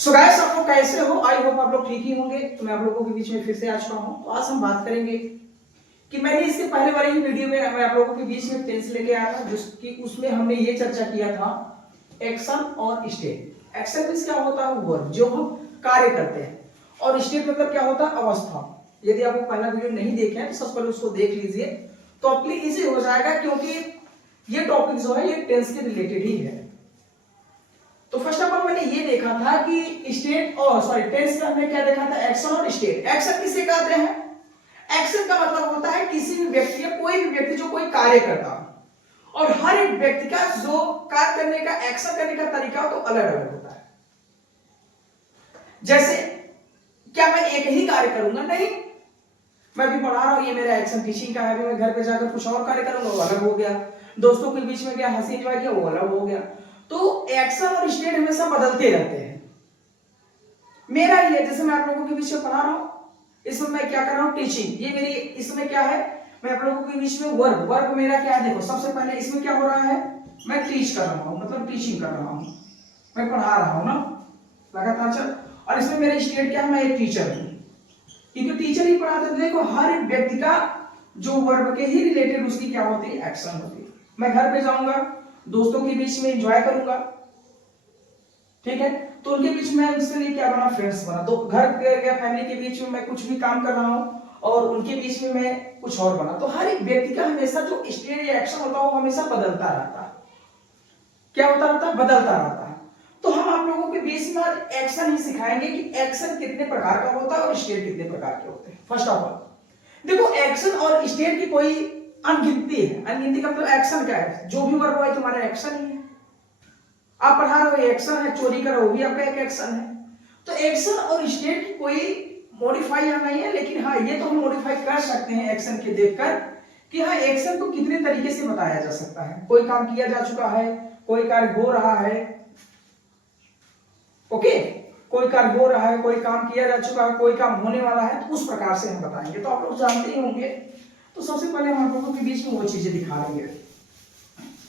So guys, आप लोग कैसे हो? आई होप आप लोग ठीक ही होंगे। तो मैं आप लोगों के बीच में फिर से आ चुका हूं। तो आज हम बात करेंगे कि मैंने इससे पहले वाले ही वीडियो में मैं आप लोगों के बीच में टेंस लेके आया था, जिसकी उसमें हमने ये चर्चा किया था एक्शन और स्टेट। एक्शन मींस क्या होता है? वर्ब, जो हम कार्य करते हैं, और स्टेट मतलब क्या होता है? अवस्था। यदि आप वो पहला वीडियो नहीं देखे हैं तो सबसे पहले उसको देख लीजिए, तो आपके लिए इजी हो जाएगा, क्योंकि ये टॉपिक जो है ये टेंस के रिलेटेड ही है। तो फर्स्ट ऑफ ऑल मैंने ये देखा था कि स्टेट और टेंस में हमने क्या देखा था? एक्शन और स्टेट। एक्शन किसे कहते हैं? एक्शन का मतलब होता है किसी भी व्यक्ति या कोई भी व्यक्ति जो कोई कार्य करता हो, और हर एक व्यक्ति का जो कार्य करने का, एक्शन करने का तरीका तो अलग अलग होता है। जैसे क्या मैं एक ही कार्य करूंगा? नहीं, मैं भी पढ़ा रहा हूं, ये मेरा एक्शन टीचिंग का है, मैं घर पे जाकर कुछ और कार्य करूंगा, वो अलग हो गया। दोस्तों के बीच में क्या हंसी एंजॉय किया, वो अलग हो गया। तो एक्शन और स्टेट हमेशा बदलते रहते हैं। मेरा ये, जैसे मैं आप लोगों के बीच में पढ़ा रहा हूं, इसमें मैं क्या कर रहा हूं? टीचिंग। ये मेरी इसमें क्या है? मैं आप लोगों के बीच में वर्ब। वर्ब मेरा क्या है? देखो, सबसे पहले इसमें क्या हो रहा है? मैं टीच कर रहा हूं, मतलब टीचिंग कर रहा हूं, मैं पढ़ा रहा हूं ना लगातार चल। और इसमें मेरा स्टेट क्या है? मैं एक टीचर हूं, क्योंकि टीचर ही पढ़ाते हैं। देखो, हर एक व्यक्ति का जो वर्ब के ही रिलेटेड उसकी क्या होती है? एक्शन होती है। मैं घर पे जाऊंगा, दोस्तों के बीच में एंजॉय करूंगा, ठीक है, तो उनके बीच में उसके लिए क्या बना? फ्रेंड्स बना। तो घर या फैमिली के बीच में मैं कुछ भी काम कर रहा हूं और उनके बीच में मैं कुछ और बना। तो हर एक व्यक्ति का हमेशा जो स्टेट या एक्शन होता है वो हमेशा बदलता रहता है। क्या होता रहता है? बदलता रहता है। तो हम आप लोगों के बीच में आज एक्शन ही सिखाएंगे कि एक्शन कितने प्रकार का होता है और स्टेट कितने प्रकार के होते हैं। फर्स्ट ऑफ ऑल देखो, एक्शन और स्टेट की कोई अनगिनती है। अनगिनती का मतलब एक्शन क्या है? जो भी वर्ब है तुम्हारा एक्शन ही है। आप पढ़ा रहे हो, एक्शन है। चोरी करो, वो भी आपका एक एक्शन है। तो एक्शन और स्टेट की कोई मॉडिफाई यहाँ नहीं है, लेकिन हाँ, ये तो हम मॉडिफाई कर सकते हैं एक्शन के देखकर कि हाँ, एक्शन को कितने तरीके से बताया जा सकता है। कोई काम किया जा चुका है, कोई कार्य हो रहा है, ओके, कोई कार्य हो रहा है, कोई काम किया जा चुका है, कोई काम होने वाला है, तो उस प्रकार से हम बताएंगे। तो आप लोग जानते ही होंगे। तो सबसे पहले हम लोगों के बीच में वो चीजें दिखा देंगे,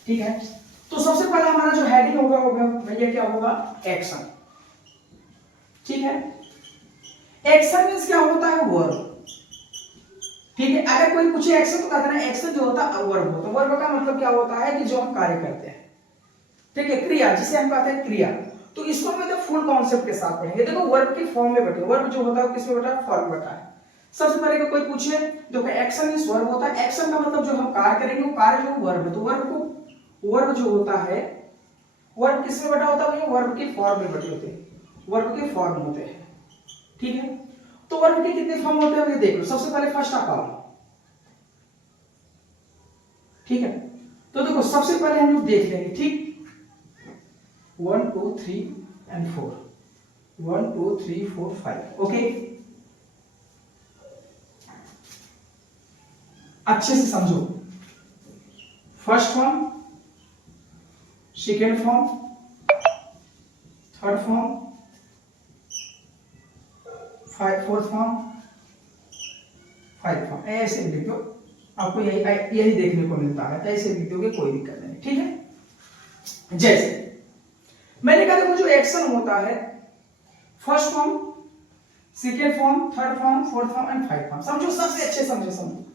ठीक है। तो सबसे पहले हमारा जो हेडिंग होगा भैया क्या होगा? एक्शन, ठीक है। एक्शन मींस क्या होता है? वर्ब, ठीक है। अगर कोई पूछे एक्शन तो कहते हैं एक्शन जो होता है वर्ब होता है। वर्ब का मतलब क्या होता है? कि जो हम कार्य करते हैं, ठीक है, क्रिया, जिसे हम कहते हैं क्रिया। तो इसको हम मतलब फुल कॉन्सेप्ट के साथ पढ़ेंगे। देखो, वर्ब की फॉर्म में बटे। वर्ब जो होता है किसमें बटा है? फॉर्म में बटा है। सबसे पहले अगर कोई पूछे, देखो, एक्शन मींस वर्ब होता है। एक्शन का मतलब जो हम कार्य करेंगे वो कार्य जो वर्ब है। तो वर्ब जो होता है, वर्ब किसमें बटा होता है? वर्ब के फॉर्म में बटे होते हैं, वर्ब के फॉर्म होते हैं, ठीक है। तो वर्ब के कितने फॉर्म होते हैं ये देख लो। सबसे पहले फर्स्ट ऑफ ऑल, ठीक है। तो देखो, सबसे पहले हम लोग देख लेंगे, ठीक, 1 2 3 एंड 4, 1 2 3 4 5, ओके। अच्छे से समझो। First form, second form, third form, fourth form, five form. ऐसे लिख दो, आपको यही देखने को मिलता है। ऐसे लिख दोगे, कोई दिक्कत नहीं, ठीक है। जैसे मैंने कहा, देखो, जो एक्शन होता है, first form, second form, third form, fourth form and five form. समझो, सबसे अच्छे समझो,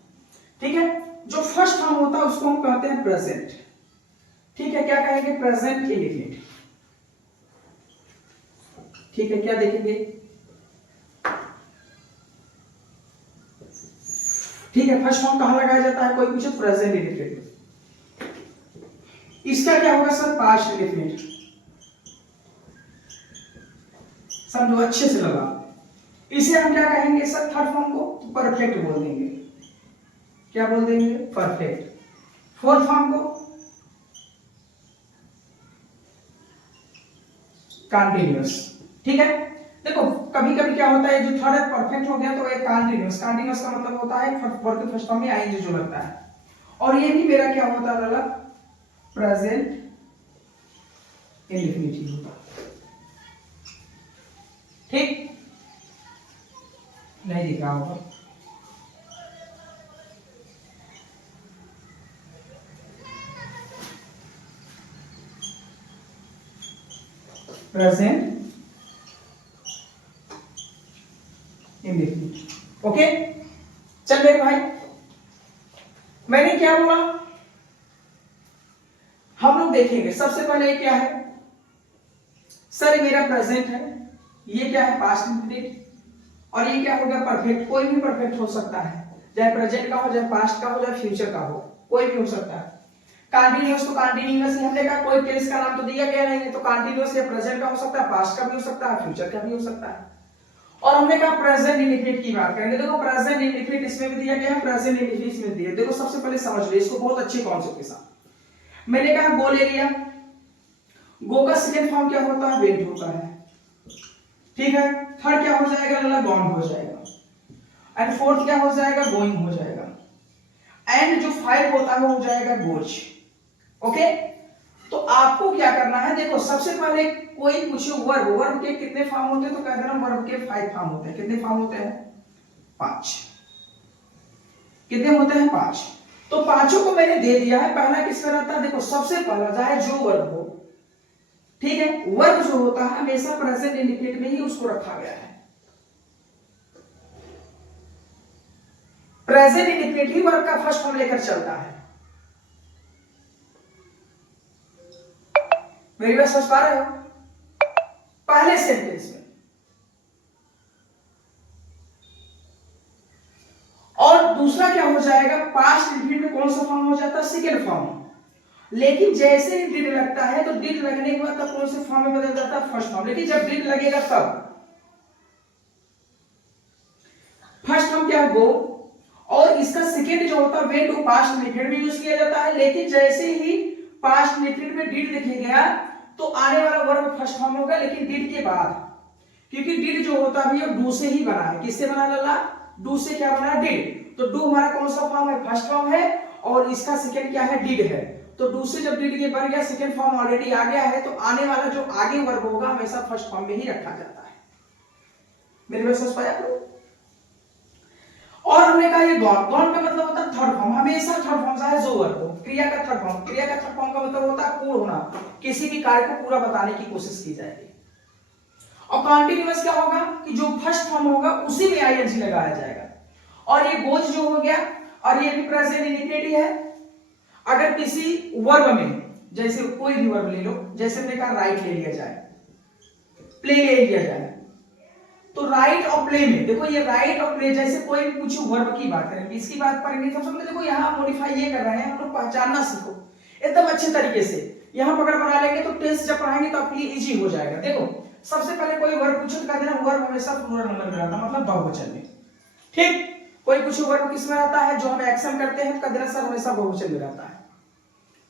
ठीक है। जो फर्स्ट फॉर्म होता है उसको हम कहते हैं प्रेजेंट, ठीक है। क्या कहेंगे? प्रेजेंट इंडिफिनिट, ठीक है। क्या देखेंगे? ठीक है, फर्स्ट फॉर्म कहां लगाया जाता है? कोई पूछे, प्रेजेंट इंडिफिनिट। इसका क्या होगा सर? Past indefinite. समझो, अच्छे से लगा। इसे हम क्या कहेंगे सर? थर्ड फॉर्म को परफेक्ट बोल देंगे। क्या बोल देंगे? परफेक्ट। फोर्थ फॉर्म को कंटीन्यूअस, ठीक है। देखो, कभी कभी क्या होता है, जो थर्ड है परफेक्ट हो गया तो एक कंटीन्यूअस। कंटीन्यूअस का मतलब होता है वर्ब के फर्स्ट फॉर्म में आईएनजी जो लगता है, और ये भी मेरा क्या होता है? प्रेजेंट इंडेफिनिट होता है, ठीक। नहीं दिख रहा होगा, प्रेजेंट इंडेफिनिट। ओके, चल मेरे भाई, मैंने क्या बोला, हम लोग देखेंगे सबसे पहले क्या है सर, मेरा प्रेजेंट है, ये क्या है पास्ट इंडेफिनिट, और ये क्या हो गया परफेक्ट। कोई भी परफेक्ट हो सकता है, चाहे प्रेजेंट का हो, चाहे पास्ट का हो, चाहे फ्यूचर का हो, कोई भी हो सकता है। कंटीन्यूअस तो कंटीन्यूअस ही हमने कहा, कोई टेंस का नाम तो दिया गया नहीं है, तो कंटीन्यूअस या प्रेजेंट का हो सकता है, पास्ट का भी हो सकता है, फ्यूचर का भी हो सकता है। और हमने कहा प्रेजेंट इंडेफिनिट की बात करेंगे। देखो प्रेजेंट इंडेफिनिट इसमें भी दिया गया है, प्रेजेंट इंडेफिनिट इसमें दिया है। देखो सबसे पहले समझ लो इसको बहुत अच्छे कॉन्सेप्ट के साथ। मैंने कहा गो ले लिया, गो का सेकंड फॉर्म क्या होता है, वेंट होता है, ठीक है। थर्ड क्या हो जाएगा, लला गॉन हो जाएगा, एंड फोर्थ क्या हो जाएगा, गोइंग हो जाएगा, एंड जो फाइव होता है वो हो जाएगा गोज। ओके, तो आपको क्या करना है, देखो सबसे पहले कोई पूछे वर्ब, वर्ब के कितने फॉर्म होते हैं, तो कह देना वर्ब के 5 फॉर्म होते हैं। कितने फॉर्म होते हैं, 5। कितने होते हैं, 5। तो पांचों को मैंने दे दिया है। पहला किसमें रहता है, देखो सबसे पहला चाहे जो वर्ब हो, ठीक है, वर्ब जो होता है हमेशा प्रेजेंट इंडिफिनिट में ही उसको रखा गया है। प्रेजेंट इंडिफिनिट ही वर्ब का फर्स्ट फॉर्म लेकर चलता है। मेरी बात समझ पा रहे हो, पहले सेंटेंस में। और दूसरा क्या हो जाएगा, पास्ट इंडिफिनिट में कौन सा फॉर्म हो जाता है, सेकेंड फॉर्म। लेकिन जैसे ही डिड लगता है तो डिड लगने के बाद तब कौन से फॉर्म में बदल जाता है, फर्स्ट फॉर्म। लेकिन जब डिड लगेगा तब फर्स्ट फॉर्म क्या है, गो, और इसका सेकेंड जो होता है वेंट, वो पास्ट इंडिफिनिट में यूज किया जाता है। लेकिन जैसे ही पास्ट इंडिफिनिट में डिड दिखेगा तो आने वाला वर्ब फर्स्ट फॉर्म होगा, लेकिन डिड के बाद, क्योंकि डिड जो होता है भैया डू से ही बना है। किससे बना लला, डू से क्या बना, डिड। तो डू हमारा कौन सा फॉर्म है, फर्स्ट फॉर्म है, और इसका सेकेंड क्या है, डिड है। तो डू से जब डिड के बन गया, सेकेंड फॉर्म ऑलरेडी आ गया है, तो आने वाला जो आगे वर्ब होगा हमेशा फर्स्ट फॉर्म में ही रखा जाता है। मेरी बात समझ पाया आपको? और हमने कहा ये गॉन, गॉन का मतलब होता है थर्ड फॉर्म, हमेशा थर्ड फॉर्म चाहे जो वर्ब हो। क्रिया का थर्ड फॉर्म, क्रिया का थर्ड फॉर्म का मतलब होता है पूर्ण होना, किसी भी कार्य को पूरा बताने की कोशिश की जाएगी। और कॉन्टिन्यूअस क्या होगा कि जो फर्स्ट फॉर्म होगा उसी में आईएनजी लगाया जाएगा। और ये गोज जो हो गया, और ये भी प्रेजेंट इंडिफिनिट है। अगर किसी वर्ब में, जैसे कोई भी वर्ब ले लो, जैसे हमने कहा राइट ले लिया जाए, प्ले ले लिया जाए, तो राइट और प्ले में देखो ये राइट और प्ले, जैसे कोई भी कुछ वर्ब की बात करेंगे, इसकी बात करेंगे, सबसे पहले देखो यहाँ मॉडिफाई ये कर रहे हैं हम लोग, पहचानना सीखो एकदम अच्छे तरीके से। यहाँ पकड़ बना लेंगे तो टेंस जब पढ़ाएंगे तो आपके लिए इजी हो जाएगा। देखो सबसे पहले कोई वर्ब पूछो तो कह देना वर्ब हमेशा प्लूरल नंबर में रहता है, मतलब बहुवचन में, ठीक। कोई कुछ वर्ब किसमें रहता है, जो हम एक्शन करते हैं, कह देना सर हमेशा बहुवचन में रहता है।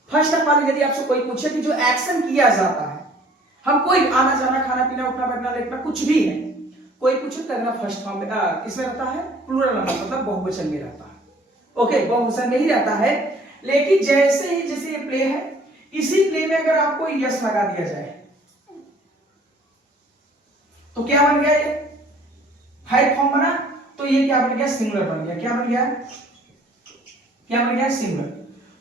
फर्स्ट ऑफ ऑल यदि आपसे कोई पूछे कि जो एक्शन किया जाता है, हम कोई आना जाना, खाना पीना, उठना बैठना, लेटना, कुछ भी है, कोई पूछे करना फर्स्ट फॉर्म में किसमें रहता है, प्लूरल नंबर, मतलब बहुवचन में रहता है। ओके, बहुवचन में ही रहता है। लेकिन जैसे ही जैसे ये प्ले है, इसी प्ले में अगर आपको यस लगा दिया जाए तो क्या बन गया, ये फाइव फॉर्म बना, तो ये क्या बन गया, सिंगुलर बन गया। क्या बन गया, क्या बन गया, सिंगुलर।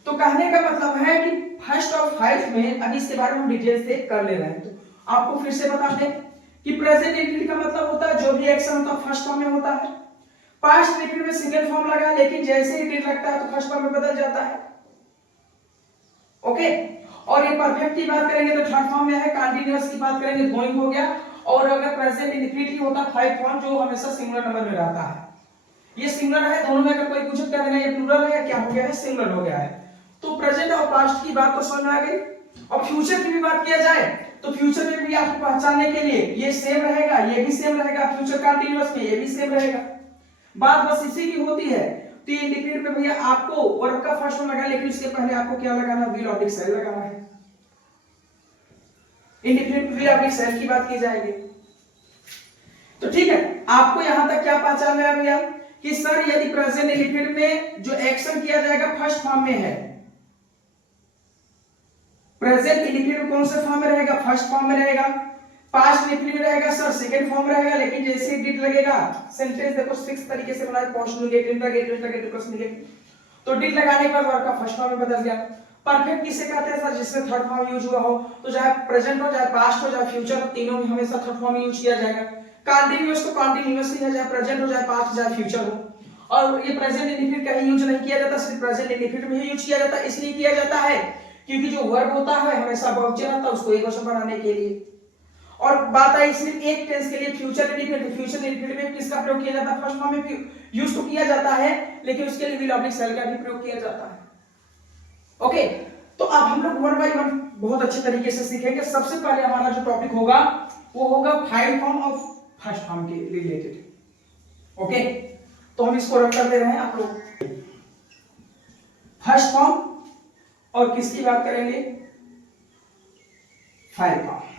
तो कहने का मतलब है कि फर्स्ट और फाइव में, अभी इसके बारे में हम डिटेल से कर ले रहे हैं, तो आपको फिर से बता दें कि प्रेजेंट इंडिफिनिट का मतलब होता है जो भी एक्शन होता है फर्स्ट फॉर्म में होता है। पास्ट इंडिफिनिट में सेकंड फॉर्म लगा, लेकिन जैसे ही डिड लगता है तो फर्स्ट फॉर्म में बदल जाता है। ओके, और ये परफेक्ट की बात करेंगे तो थर्ड फॉर्म में है, कंटीन्यूअस की बात करेंगे गोइंग हो गया, और अगर प्रेजेंट इंडिफिनिट ही होता फाइव फॉर्म, जो हमेशा सिंगुलर नंबर में रहता है। ये सिंगुलर है, दोनों में अगर कोई पूछे क्या देना, ये प्लूरल है या क्या हो गया है, सिंगुलर हो गया है। तो प्रेजेंट और पास्ट की बात तो समझ में आ गई। और फ्यूचर की भी बात किया जाए तो फ्यूचर में भी आपको पहचानने के लिए ये सेम रहेगा, ये भी सेम रहेगा, फ्यूचर कंटीन्यूअस में ये भी सेम रहेगा। बात बस इसी की होती है। तो ये इंडिकेट में भैया आपको वर्ब का फर्स्ट फॉर्म लगा, लेकिन इसके पहले आपको क्या लगाना, विल ऑब्लिक सेल लगाना है। इंडिकेट विल ऑब्लिक सेल की बात की जाएगी। तो ठीक है, आपको यहां तक क्या पहचान में आ गया कि सर यदि प्रेजेंट इंडिकेट में जो एक्शन किया जाएगा फर्स्ट फॉर्म में है, प्रेजेंट इंडिकेट कौन से फॉर्म में रहेगा, फर्स्ट फॉर्म में रहेगा। पास्ट इंडिकेट रहेगा सर सेकंड फॉर्म रहेगा, लेकिन जैसे डिड लगेगा, सेंटेंस देखो सिक्स तरीके से बनाया, post negative interrogative interrogative plus negative, तो डिड लगाने के बाद वर्ब का फर्स्ट फॉर्म में बदल गया। परफेक्ट किसे कहते हैं सर? जिसमें थर्ड फॉर्म यूज हुआ हो, तो चाहे प्रेजेंट हो, चाहे पास्ट हो, चाहे फ्यूचर हो, तीनों में हमेशा थर्ड फॉर्म यूज किया जाएगा। कंटीन्यूअस तो कंटीन्यूअसली है, चाहे प्रेजेंट हो, चाहे पास्ट, चाहे फ्यूचर हो। और ये प्रेजेंट इंडिफिनिट कहीं यूज नहीं किया जाता, सिर्फ प्रेजेंट इंडिफिनिट में ही यूज किया जाता है। इसलिए किया जाता है क्योंकि जो वर्ब होता है हमेशा बहुवचन होता है, उसको एकवचन बनाने के लिए। और बात आई सिर्फ एक टेंस के लिए, फ्यूचर इंडिफिनिट। फ्यूचर इंडिफिनिट में किसका प्रयोग किया जाता है? फर्स्ट फॉर्म में यूज तो किया जाता है, लेकिन उसके लिए विल ऑब्लिक सेल का भी प्रयोग किया जाता है। ओके, तो अब हम लोग वन बाय वन बहुत अच्छे तरीके से सीखेंगे। सबसे पहले हमारा जो टॉपिक होगा वो होगा five form of first form के रिलेटेड। ओके, तो हम इसको रख कर दे रहे हैं आप लोग। फर्स्ट फॉर्म और किसकी बात करेंगे? Five form.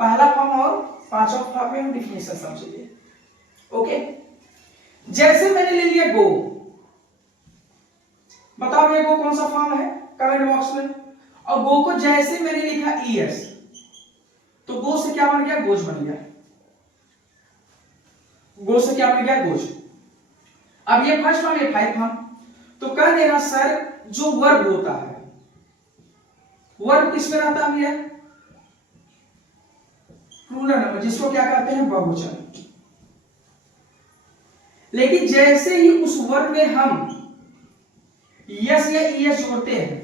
पहला फॉर्म और पांचवा फॉर्म में हम डिफिनेशन समझेंगे। ओके, जैसे मैंने ले लिया गो, बताओ ये गो कौन सा फॉर्म है कमेंट बॉक्स में। और गो को जैसे मैंने लिखा ईएस, तो गो से क्या बन गया? गोज बन गया। गो से क्या बन गया? गोज। अब ये फर्स्ट फॉर्म, ये फाइव फॉर्म। तो कह देना सर जो वर्ब होता है, वर्ब किसमें रहता है? प्लूरल नंबर, जिसको क्या कहते हैं? बहुवचन। लेकिन जैसे ही उस वर्ब में हम यस या ईएस जोड़ते हैं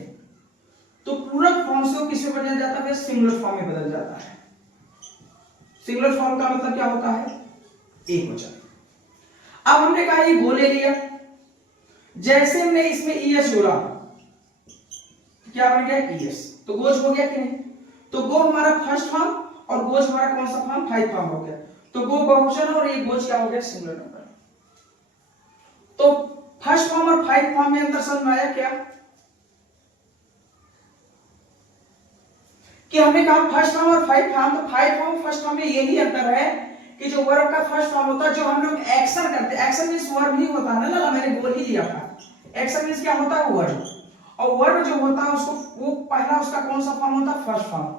तो प्लूरल फॉर्म से वो किसमें बदल जाता है? सिंगुलर फॉर्म में बदल जाता है। सिंगुलर फॉर्म का मतलब क्या होता है? एक वचन। अब हमने कहा ये गो ले लिया, जैसे हमने इसमें ईएस जोड़ा तो क्या बन गया? ईएस। तो गोज हो गया कि नहीं? तो गो हमारा फर्स्ट फॉर्म और गोज हमारा कौन सा फॉर्म? फाइव फॉर्म हो गया। तो गो बहुवचन और ये गोज क्या हो गया? Singular number. तो फर्स्ट फॉर्म और फाइव फॉर्म में अंतर समझ में आया क्या? कि हमने कहा फर्स्ट फॉर्म और फाइव फॉर्म, तो फाइव फॉर्म फर्स्ट फॉर्म में यही अंतर है कि जो वर्ब का फर्स्ट फॉर्म होता है, जो हम लोग एक्शन करते हैं, एक्शन मींस वर्ब ही होता है ना, मैंने बोल ही दिया था। एक्शन मींस क्या होता है? वर्ब। और वर्ब जो होता है उसको वो पहला उसका कौन सा फॉर्म होता है? First form.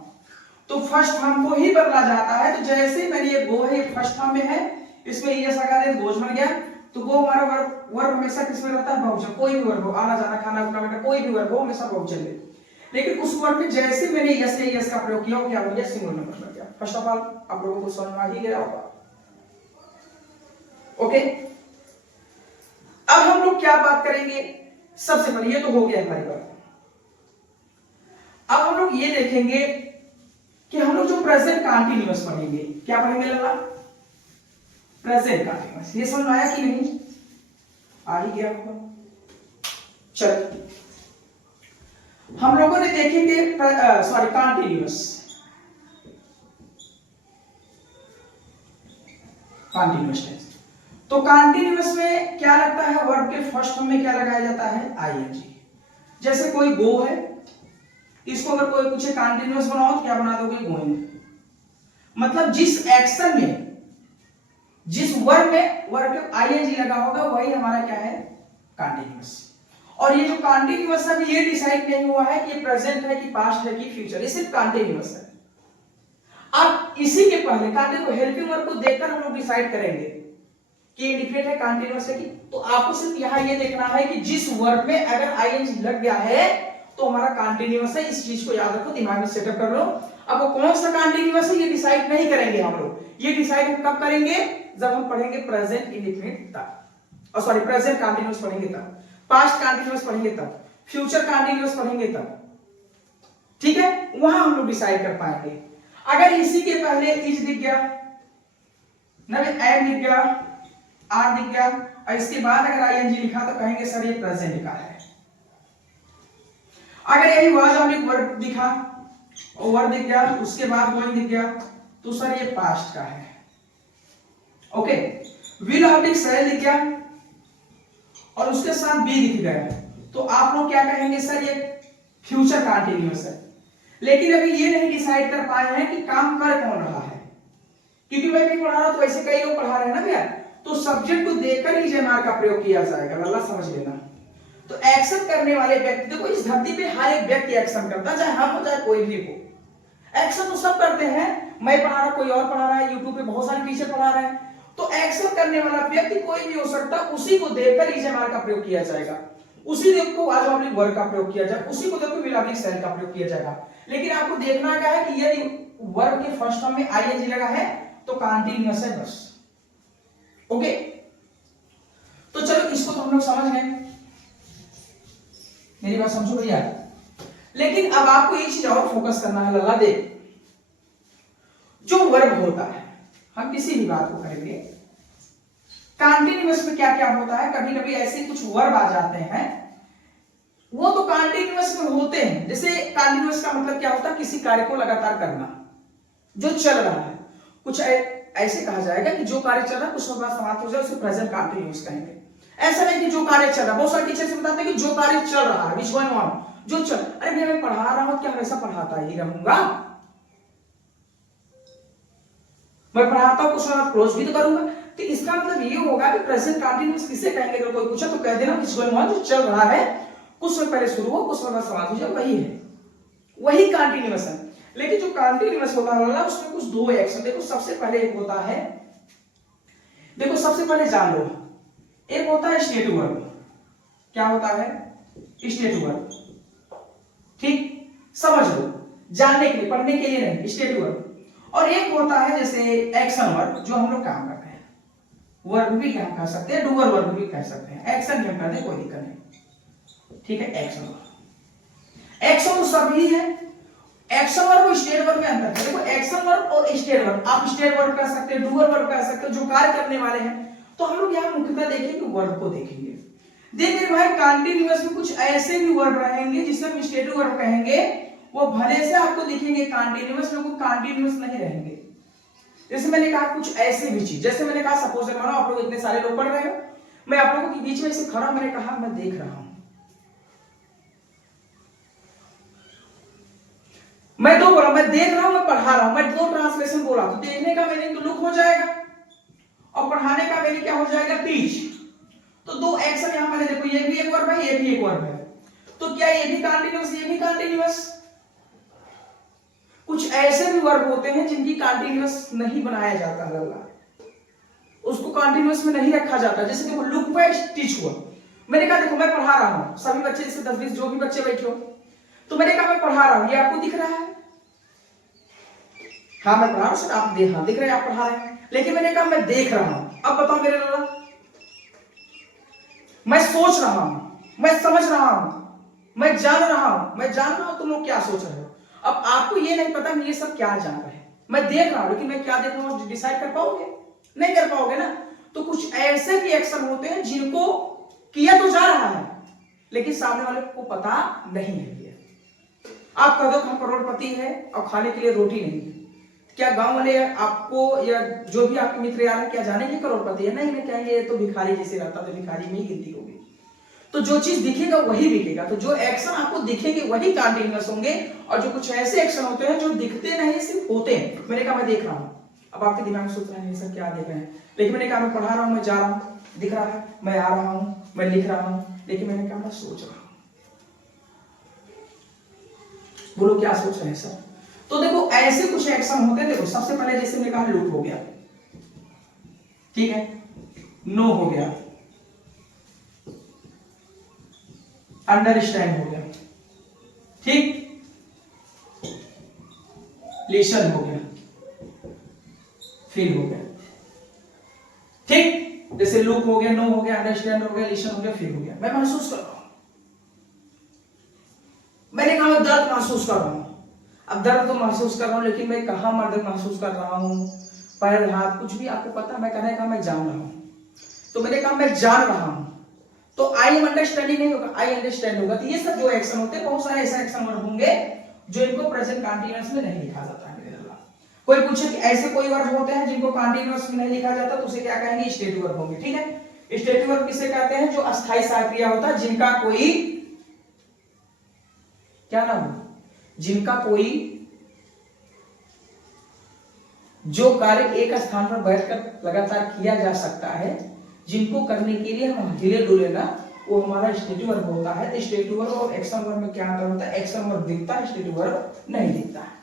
तो फर्स्ट फॉर्म को ही बदला जाता है। तो जैसे मैंने ये गो है, ये फर्स्ट फॉर्म में है, इसमें ये लगा दे, गोज बन गया। तो गो हमारा वर्ब हमेशा किसमें रहता है? बहुवचन। कोई भी वर्ब हो, आना जाना, खाना पीना, बेटा, कोई भी वर्ब हो हमेशा बहुवचन ले। लेकिन उस वर्ब में जैसे मैंने यस या यस का प्रयोग किया, वो क्या हो गया? सिंगुलर नंबर बन गया। फर्स्ट ऑफ ऑल आप लोगों को समझ में आ ही गया होगा। ओके, अब हम लोग क्या बात करेंगे? सबसे पहले ये तो हो गया हमारी बात। अब हम लोग ये देखेंगे कि हम लोग जो प्रेजेंट कंटीन्यूअस पढ़ेंगे, क्या पढ़ेंगे लल्ला? Present continuous. ये समझ आया कि नहीं? आ ही गया होगा। चलो, हम लोगों ने देखेंगे सॉरी कंटीन्यूअस। Continuous tense. तो कंटीन्यूअस में क्या लगता है? वर्ब के फर्स्ट फॉर्म में क्या लगाया जाता है? आईएनजी। जैसे कोई गो है, इसको अगर कोई पूछे कंटीन्यूअस बनाओ तो क्या बना दोगे? गोइंग। मतलब जिस एक्शन में, जिस वर्ब में वर्ब के आईएनजी लगा होगा वही हमारा क्या है? कंटीन्यूअस। और ये जो कंटीन्यूअस है ये डिसाइड नहीं हुआ है कि ये प्रेजेंट है कि पास्ट है कि फ्यूचर, ये सिर्फ कंटीन्यूअस है। अब इसी के पहले कंटीन्यूअस हेल्पिंग वर्ब को देखकर हम लोग डिसाइड करेंगे कि इंडिफिनिट है, कंटीन्यूअस है कि। तो आपको सिर्फ यहां ये देखना है कि जिस वर्ब में अगर आईएनजी लग गया है तो हमारा कंटीन्यूअस है। इस चीज को याद रखो, दिमाग में सेटअप कर लो। अब वो कौन सा कंटीन्यूअस है ये डिसाइड नहीं करेंगे हम लोग, ये डिसाइड हम कब करेंगे? जब हम पढ़ेंगे प्रेजेंट इंडिफिनिट तब, और सॉरी प्रेजेंट कंटीन्यूअस पढ़ेंगे तब, पास्ट कंटीन्यूअस पढ़ेंगे तब, फ्यूचर कंटीन्यूअस पढ़ेंगे तब। ठीक है, वहां हम लोग डिसाइड कर पाएंगे। अगर इसी के पहले इज दिख गया ना, एंड दिख गया, आर दिख गया, और इसके बाद अगर आईएनजी लिखा तो कहेंगे सर ये प्रेजेंट का है। अगर यही वाज ऑब्लिक वर्ब दिखा और वर्ब दिख गया, उसके बाद गोइंग दिख गया, तो सर ये पास्ट का है। ओके, विल ऑब्लिक शैल दिख गया और उसके साथ बी दिख गया, तो आप लोग क्या कहेंगे? सर ये फ्यूचर कंटीन्यूअस है। लेकिन अभी ये नहीं डिसाइड कर पाए हैं कि काम कर कौन रहा है, क्योंकि मैं भी पढ़ा रहा तो ऐसे कई लोग पढ़ा रहे हैं ना भैया, तो सब्जेक्ट को देखकर ही जेमार का प्रयोग किया जाएगा, अल्लाह समझ लेना। तो एक्शन करने वाले व्यक्ति, देखो इस धरती पे हर एक व्यक्ति एक्शन करता है, चाहे हम हो चाहे कोई भी हो। एक्शन तो सब करते हैं, मैं पढ़ा रहा, कोई और पढ़ा रहा है, यूट्यूब पे बहुत सारे टीचर पढ़ा रहे हैं। तो एक्शन करने वाला व्यक्ति कोई भी हो सकता है, उसी को देखकर ही जेमार का प्रयोग किया जाएगा। उसी देखो आज ऑब्लिक वर्ब का प्रयोग किया जाए, उसी को देखो विल ऑब्लिक सेल का प्रयोग किया जाएगा। लेकिन आपको देखना क्या है कि यदि वर्ब के फर्स्ट फॉर्म में आईएनजी लगा है तो कंटीन्यूअस है बस। ओके, तो चलो इसको तो हम लोग समझ गए, मेरी बात समझो भैया। लेकिन अब आपको एक चीज और फोकस करना है लल्ला दे, जो वर्ब होता है हम किसी भी बात को करेंगे, कंटीन्यूअस में क्या क्या होता है, कभी कभी ऐसे कुछ वर्ब आ जाते हैं वो तो कंटीन्यूअस में होते हैं। जैसे कंटीन्यूअस का मतलब क्या होता है, किसी कार्य को लगातार करना जो चल रहा है। कुछ ऐसे कहा जाएगा कि जो कार्य चल रहा है कुछ समय बाद समाप्त हो जाए उसे प्रेजेंट कंटीन्यूअस कहेंगे। ऐसा नहीं कि जो कार्य चल रहा है, बहुत सारे टीचर से बताते हैं कि जो कार्य चल रहा है विच गोइंग ऑन, जो चल, अरे भैया मैं पढ़ा रहा हूं, क्या हमेशा पढ़ाता ही रहूंगा? मैं पढ़ाता हूं कुछ समय बाद क्लोज भी तो करूंगा। तो इसका मतलब ये होगा कि प्रेजेंट कंटीन्यूअस किसे कहेंगे? अगर कोई पूछे तो कह देना विच गोइंग ऑन, जो चल रहा है, कुछ समय पहले शुरू हो कुछ समय बाद समाप्त हो जाए, वही है, वही कंटीन्यूअस है। लेकिन जो कंटीन्यूअस होता है उसमें कुछ दो एक्शन, देखो सबसे पहले एक होता है, देखो सबसे पहले जान लो, एक होता है स्टेट वर्ब। क्या होता है? State verb. ठीक, समझ लो, जानने के लिए, पढ़ने के लिए नहीं, स्टेट वर्ब। और एक होता है जैसे एक्शन वर्ब, जो हम लोग काम करते हैं, वर्ब भी क्या कह सकते हैं, डूअर वर्ब भी कह सकते हैं, एक्शन भी कर दे कोई दिक्कत नहीं। ठीक है, एक्शन वर्ब, एक्शन तो सभी है। एक्शन वर्ब और स्टेट वर्ब में अंतर है। देखो एक्शन वर्ब और स्टेट वर्ब, आप स्टेट वर्ब कह सकते हैं, डूअर वर्ब कह सकते हो, जो कार्य करने वाले हैं। तो हम लोग यहाँ मुख्यतः देखेंगे वर्ब को देखेंगे। देखिए भाई कंटीन्यूअस में कुछ ऐसे भी वर्ब रहेंगे जिसे हम स्टेट वर्ब कहेंगे, वो भले से आपको दिखेंगे कंटीन्यूअस में, वो कंटीन्यूअस नहीं रहेंगे। जैसे मैंने कहा कुछ ऐसे भी चीज, जैसे मैंने कहा सपोज मानो आप लोग इतने सारे लोग पढ़ रहे हो, मैं आप लोगों के बीच में ऐसे खड़ा, मैंने कहा मैं देख रहा हूं, मैं दो बोला, मैं देख रहा हूं, मैं पढ़ा रहा हूं, मैं दो ट्रांसलेशन बोला। तो देखने का मीनिंग तो लुक हो जाएगा और पढ़ाने का मीनिंग क्या हो जाएगा? टीच। तो दो एक्शन यहां मैंने, देखो ये भी एक वर्ब है, ये भी एक वर्ब है, तो क्या ये भी कंटीन्यूअस, ये भी कंटीन्यूअस? कुछ ऐसे भी वर्ब होते हैं जिनकी कंटीन्यूअस नहीं बनाया जाता है, उसको कंटीन्यूअस में नहीं रखा जाता। जैसे देखो लुक हुआ, टीच हुआ, मैंने कहा देखो मैं पढ़ा रहा हूं, सभी बच्चे जैसे 10-20 जो भी बच्चे बैठे हो, तो मैंने कहा मैं पढ़ा रहा हूं, ये आपको दिख रहा है? हाँ मैं पढ़ा रहा हूं सर, आप दिख रहे हैं, आप पढ़ा रहे हैं। लेकिन मैंने कहा मैं देख रहा हूं, अब बताओ मेरे लाला, मैं सोच रहा हूं, मैं समझ रहा हूं, मैं जान रहा हूं तुम लोग क्या सोच रहे हो। अब आपको ये नहीं पता ये सब क्या जान रहे हैं, मैं देख रहा हूं, लेकिन मैं क्या देख रहा हूं डिसाइड कर पाओगे? नहीं कर पाओगे ना। तो कुछ ऐसे भी एक्शन होते हैं जिनको किया तो जा रहा है लेकिन सामने वाले को पता नहीं है। आप कह दो हम करोड़पति है और खाने के लिए रोटी नहीं है, क्या गांव वाले आपको या जो भी आपके मित्र यार है क्या जानेंगे करोड़पति है? नहीं, मैं कहेंगे तो भिखारी जैसे रहता, तो भिखारी में ही गिनती होगी। तो जो चीज दिखेगा वही बिकेगा। तो जो एक्शन आपको दिखेंगे वही कंटीन्यूअस होंगे, और जो कुछ ऐसे एक्शन होते हैं जो दिखते नहीं सिर्फ होते हैं। मैंने कहा मैं देख रहा हूं, अब आपके दिमाग में सोच रहे हैं सर क्या देख रहे हैं, लेकिन मैंने कहा मैं पढ़ा रहा हूं, मैं जा रहा हूं, दिख रहा है, मैं आ रहा हूं, मैं लिख रहा हूं, लेकिन मैंने कहा मैं सोच रहा हूं। बोलो क्या सोच रहे हैं सर? तो देखो ऐसे कुछ एक्शन होते हैं। देखो सबसे पहले जैसे मैंने कहा लुक हो गया, ठीक है, नो हो गया, अंडरस्टैंड हो गया, ठीक, लिसन हो गया, फील हो गया, ठीक। जैसे लुक हो गया, नो हो गया, अंडरस्टैंड हो गया, लिसन हो गया, फील हो गया। मैं महसूस कर रहा हूं, मैंने कहा मैं दर्द महसूस कर रहा हूं। अब दर्द तो महसूस कर रहा हूं लेकिन मैं कहां दर्द महसूस कर रहा हूं, पैर हाथ कुछ भी आपको पता, मैं कहने का मैं जान रहा हूं। तो मैंने कहा मैं जान रहा हूं, तो आई एम अंडरस्टैंडिंग नहीं होगा, आई अंडरस्टैंड होगा। तो ये सब जो एक्शन होते हैं, बहुत सारे ऐसे एक्शन वर्ब होंगे जो इनको प्रेजेंट कंटीन्यूअस में नहीं लिखा जाता है। कोई पूछे कि ऐसे कोई वर्ब होते हैं जिनको कंटीन्यूअस में नहीं लिखा जाता, तो उसे क्या कहेंगे? स्टेटिव वर्ब होंगे, ठीक है। स्टेटिव वर्ब किसे कहते हैं? जो अस्थायी सक्रिया होता है, जिनका कोई क्या नाम है, जिनका कोई जो कार्य एक स्थान पर बैठकर लगातार किया जा सकता है, जिनको करने के लिए हम हिले डुले ना, वो हमारा स्टेटिव वर्ब होता है। तो स्टेटिव वर्ब और एक्शन वर्ब में क्या अंतर होता है? एक्शन वर्ब दिखता है, स्टेटिव वर्ब नहीं दिखता है।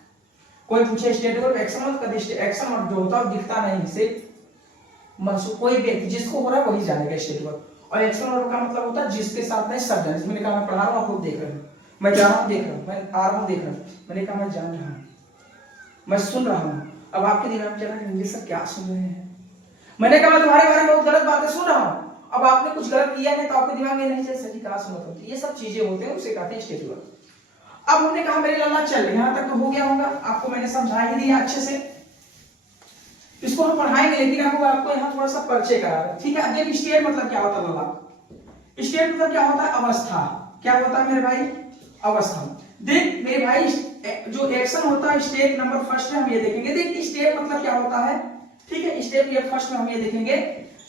कोई पूछे स्टेटिव वर्ब एक्शन वर्ब, कभी एक्शन वर्ब जो होता है दिखता नहीं, सिर्फ कोई व्यक्ति जिसको हो रहा है वही जानेगा स्टेटिव वर्ब, और एक्शन वर्ब का मतलब होता है जिसके साथ में शब्द है। मैंने कहा मैं पढ़ा रहा हूँ, आप लोग देख रहे हो, मैं जा रहा हूँ देख रहा हूँ, मैं आ रहा हूँ देख रहा हूँ, मैंने कहा मैं जान रहा हूँ, मैं सुन रहा हूँ। अब आपके दिमाग में चला कि ये सब क्या सुन रहे हैं, मैंने कहा मैं तुम्हारे बारे में बहुत गलत बातें सुन रहा हूँ। अब आपने कुछ गलत किया है तो आपके दिमाग में नहीं चल सकी कहा सुना था, ये सब चीजें होते हैं, उसे कहते हैं स्टेज वर्ब। अब हमने कहा मेरे लल्ला चल, यहाँ तक तो हो गया होगा, आपको मैंने समझा ही दिया अच्छे से, इसको हम पढ़ाएंगे लेकिन आपको यहाँ थोड़ा सा परिचय करा रहे हैं, ठीक है। अब देखिए स्टेट मतलब क्या होता है लल्ला, स्टेट मतलब क्या होता है अवस्था, क्या होता है मेरे भाई अवस्था। देख मेरे भाई जो एक्शन होता है स्टेप नंबर फर्स्ट में हम ये देखेंगे। देख स्टेप मतलब क्या होता है, ठीक है, स्टेप ये फर्स्ट में हम ये देखेंगे।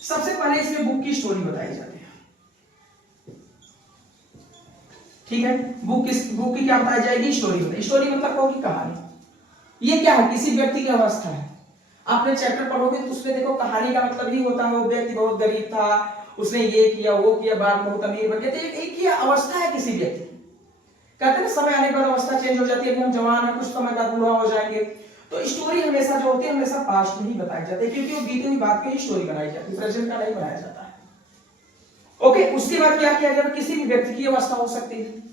सबसे पहले इसमें बुक की स्टोरी बताई जाती है, ठीक है, बुक की क्या बताई जाएगी, स्टोरी। स्टोरी मतलब होगी कहानी। ये क्या है, किसी व्यक्ति की अवस्था है। आपने चैप्टर पढ़ोगे तो उसमें देखो कहानी का मतलब ही होता है वो व्यक्ति बहुत गरीब था, उसने ये किया वो किया, बाद में बहुत अमीर बन गया। तो एक ही अवस्था है किसी व्यक्ति की, कहते हैं समय आने के बाद अवस्था चेंज हो जाती है। अभी हम जवान हैं, कुछ समय बाद बूढ़ा हो जाएंगे। तो स्टोरी हमेशा जो होती है हमेशा पास्ट में ही बताई जाती है, क्योंकि वो बीती हुई बात की ही स्टोरी बनाई जाती है, प्रेजेंट का नहीं बनाया जाता है। ओके, उसके बाद क्या किया जाए, किसी भी व्यक्ति की अवस्था हो सकती है,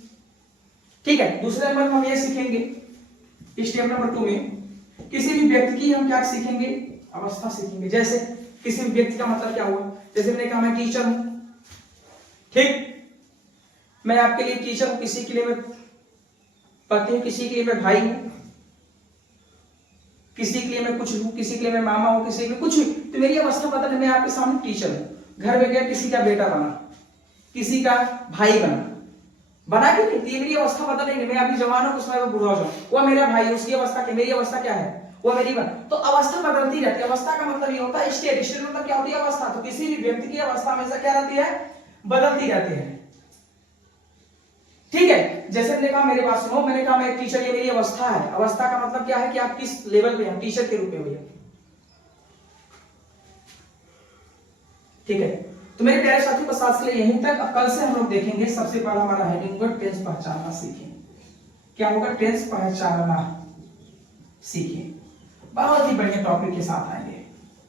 ठीक है। दूसरे नंबर में हम ये सीखेंगे स्टेप नंबर 2 में किसी भी व्यक्ति की हम क्या सीखेंगे, अवस्था सीखेंगे। जैसे किसी भी व्यक्ति का मतलब क्या हुआ, जैसे मैंने कहा मैं टीचर हूं, ठीक, मैं आपके लिए टीचर हूं, किसी के लिए मैं पति हूं, किसी के लिए मैं भाई हूं, किसी के लिए मैं कुछ हूं, किसी के लिए मैं मामा हूं, किसी के लिए कुछ भी। तो मेरी अवस्था पता नहीं, मैं आपके सामने टीचर हूं, घर में गया किसी का बेटा बना, किसी का भाई बना कि नहीं, मेरी अवस्था पता नहीं, मैं अभी जवान हूं, उसमें बूढ़ा हो जाऊं, वो मेरा भाई है, उसकी अवस्था क्या, मेरी अवस्था क्या है, वो मेरी बन। तो अवस्था बदलती रहती है। अवस्था का मतलब ये होता है स्टेट, स्टेट मतलब क्या होती है अवस्था। तो किसी भी व्यक्ति की अवस्था हमेशा क्या रहती है, बदलती रहती है, ठीक है। जैसे मैंने कहा मेरे पास सुनो, मैंने कहा मैं एक टीचर, ये मेरी अवस्था है। अवस्था का मतलब क्या है कि आप किस लेवल पे हैं, टीचर के रूप में भैया, ठीक है। तो मेरे प्यारे साथियों बस आज के लिए यहीं तक। अब कल से हम लोग देखेंगे सबसे पहला हमारा हेडिंग होगा टेंस पहचानना सीखें। क्या होगा, टेंस पहचानना सीखें। बहुत ही बढ़िया टॉपिक के साथ आएंगे।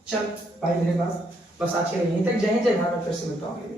चल भाई मेरे पास बस आज के लिए यहीं तक। जय हिंद जय भारत, फिर से मिलता हूँ।